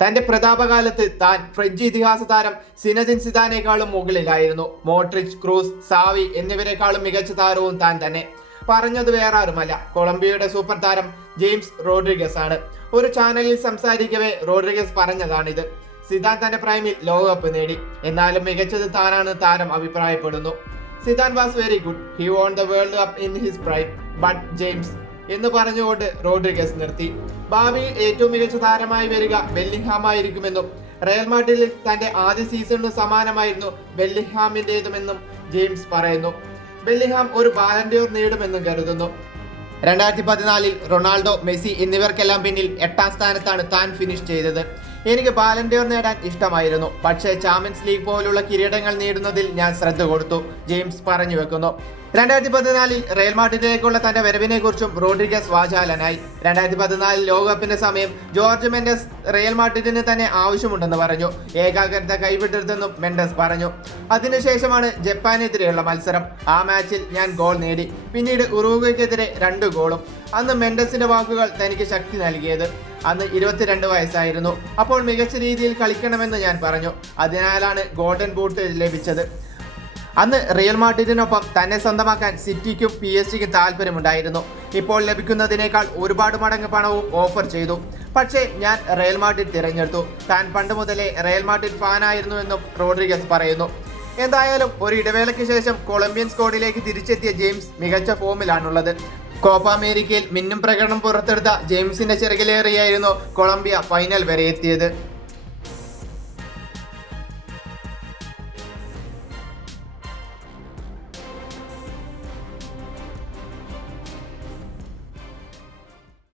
തന്റെ പ്രതാപകാലത്ത് താൻ ഫ്രഞ്ച് ഇതിഹാസ താരം സിനദിൻ സിദാനേക്കാളും മുകളിലായിരുന്നു. മോഡ്രിച്ച്, ക്രൂസ്, സാവി എന്നിവരെക്കാളും മികച്ച താരവും താൻ തന്നെ. പറഞ്ഞത് വേറെ ആരുമല്ല, കൊളംബിയയുടെ സൂപ്പർ താരം ജെയിംസ് റോഡ്രിഗസ് ആണ്. ഒരു ചാനലിൽ സംസാരിക്കവേ റോഡ്രിഗസ് പറഞ്ഞതാണിത്. സിദാൻ തന്റെ പ്രൈമിൽ ലോകകപ്പ് നേടി, എന്നാലും മികച്ചത് താനാണ് താരം അഭിപ്രായപ്പെടുന്നു. Zidane was very good, he won the world cup in his prime, but James എന്ന് പറഞ്ഞുകൊണ്ട് റോഡ്രിഗസ് നിർത്തി. ഭാവിയിൽ ഏറ്റവും മികച്ച താരമായി വരിക ബെല്ലിംഗ്ഹാം ആയിരിക്കുമെന്നും റയൽ മാഡ്രിഡിൽ തന്റെ ആദ്യ സീസണിന് സമാനമായിരുന്നു ബെല്ലിംഗ്ഹാമിന്റേതുമെന്നും ജെയിംസ് പറയുന്നു. ബെല്ലിംഗ്ഹാം ഒരു ബാലൻഡിയോർ നേടുമെന്നും കരുതുന്നു. 2014 റൊണാൾഡോ, മെസ്സി എന്നിവർക്കെല്ലാം പിന്നിൽ 8ാം സ്ഥാനത്താണ് താൻ ഫിനിഷ് ചെയ്തത്. എനിക്ക് ബാലൻഡിയോർ നേടാൻ ഇഷ്ടമായിരുന്നു, പക്ഷേ ചാമ്പ്യൻസ് ലീഗ് പോലുള്ള കിരീടങ്ങൾ നേടുന്നതിൽ ഞാൻ ശ്രദ്ധ കൊടുത്തു, ജെയിംസ് പറഞ്ഞു വെക്കുന്നു. 2014 റയൽ മാഡ്രിഡിലേക്കുള്ള തന്റെ വരവിനെ കുറിച്ചും റോഡ്രിഗസ് വാചാലനായി. 2014 ലോകകപ്പിന്റെ സമയം ജോർജ് മെൻഡസ് റയൽ മാഡ്രിഡിന് തന്നെ ആവശ്യമുണ്ടെന്ന് പറഞ്ഞു. ഏകാഗ്രത കൈവിടരുതെന്നും മെൻഡസ് പറഞ്ഞു. അതിനുശേഷമാണ് ജപ്പാനെതിരെയുള്ള മത്സരം. ആ മാച്ചിൽ ഞാൻ ഗോൾ നേടി, പിന്നീട് ഉറുഗ്വേക്കെതിരെ 2 ഗോളും. അന്ന് മെൻഡസിന്റെ വാക്കുകൾ തനിക്ക് ശക്തി നൽകിയത്. അന്ന് 22 വയസ്സായിരുന്നു. അപ്പോൾ മികച്ച രീതിയിൽ കളിക്കണമെന്ന് ഞാൻ പറഞ്ഞു, അതിനാലാണ് ഗോൾഡൻ ബൂട്ട് ലഭിച്ചത്. അന്ന് റിയൽ മാഡ്രിഡിനൊപ്പം തന്നെ സ്വന്തമാക്കാൻ സിറ്റിക്കും PSG-ക്കും താല്പര്യമുണ്ടായിരുന്നു. ഇപ്പോൾ ലഭിക്കുന്നതിനേക്കാൾ ഒരുപാട് മടങ്ങ് പണവും ഓഫർ ചെയ്തു. പക്ഷേ ഞാൻ റയൽ മാഡ്രിഡ് തിരഞ്ഞെടുത്തു. താൻ പണ്ട് മുതലേ റയൽ മാഡ്രിഡ് ഫാനായിരുന്നുവെന്നും റോഡ്രിഗസ് പറയുന്നു. എന്തായാലും ഒരു ഇടവേളയ്ക്ക് ശേഷം കൊളംബിയൻ സ്ക്വാഡിലേക്ക് തിരിച്ചെത്തിയ ജെയിംസ് മികച്ച ഫോമിലാണുള്ളത്. കോപ്പ അമേരിക്കയിൽ മിന്നും പ്രകടനം പുറത്തെടുത്ത ജെയിംസിന്റെ ചിറകിലേറിയായിരുന്നു കൊളംബിയ ഫൈനൽ വരെ എത്തിയത്.